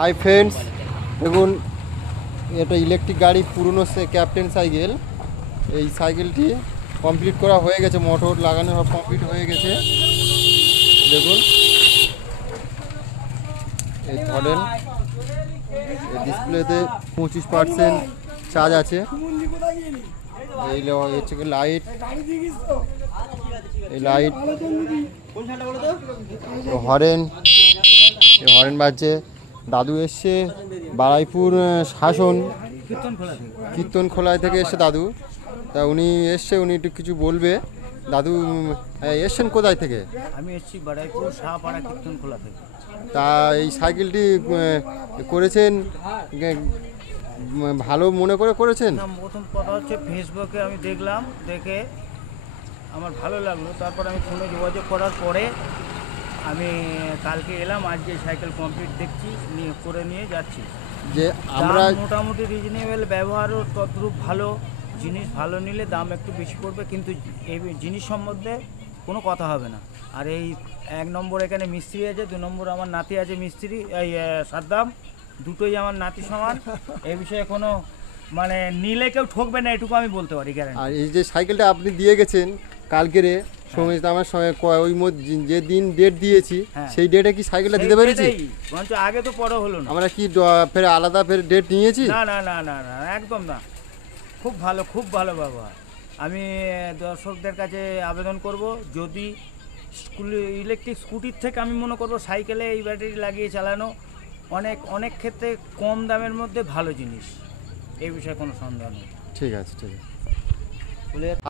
Hi friends, দেখুন এটা electric গাড়ি পুরনো ক্যাপ্টেন সাইকেল। এই সাইকেলটি কমপ্লিট করা হয়ে গেছে, মোটর লাগানো সব কমপ্লিট হয়ে গেছে। দেখুন এই ধরেন ডিসপ্লেতে 25% চার্জ আছে। এই হচ্ছে লাইট, এই লাইট হরেন, হরেন বাজছে। দাদু এসছে বারাইপুর শাসন কীর্তন খোলায় থেকে এসছে দাদু। তা উনি এসছে, উনি একটু কিছু বলবে। দাদু এসছেন কোথায় থেকে? আমি এসেছি বারাইপুর শাহপাড়া কীর্তন খোলা থেকে। তা এই সাইকেলটি করেছেন ভালো মনে করে করেছেন? প্রথম কথা হচ্ছে ফেসবুকে আমি দেখলাম, দেখে আমার ভালো লাগলো। তারপর আমি ফোনে যোগাযোগ করার পরে আমি কালকে এলাম, আজকে সাইকেল কমপ্লিট দেখছি, করে নিয়ে যাচ্ছি। যে আমরা মোটামুটি রিজনেবল, ব্যবহারও তদ্রূপ ভালো। জিনিস ভালো নিলে দাম একটু বেশি পড়বে, কিন্তু এই জিনিস সম্বন্ধে কোনো কথা হবে না। আর এই 1 নম্বর এখানে মিস্ত্রি আছে, 2 নম্বর আমার নাতি আছে মিস্ত্রি, এই সাদ্দাম, দুটোই আমার নাতি সমান। এই বিষয়ে কোনো মানে নিলে কেউ ঠকবে না, এটুকু আমি বলতে পারি গ্যারান্টি। আর এই যে সাইকেলটা আপনি দিয়ে গেছেন কালকেরে সঙ্গে আমার সঙ্গে ওই যে দিন ডেট দিয়েছি সেই ডেটে কি সাইকেলটা দিতে পেরেছি? আগে তো পরে হলো না, আমরা কি ফের আলাদা ফের ডেট নিয়েছি? না না না না না, একদম না। খুব ভালো, খুব ভালো ব্যবহার। আমি দর্শকদের কাছে আবেদন করব, যদি ইলেকট্রিক স্কুটির থেকে আমি মনে করব সাইকেলে এই ব্যাটারি লাগিয়ে চালানো অনেক ক্ষেত্রে কম দামের মধ্যে ভালো জিনিস, এই বিষয়ে কোনো সন্দেহ নেই। ঠিক আছে, ঠিক আছে।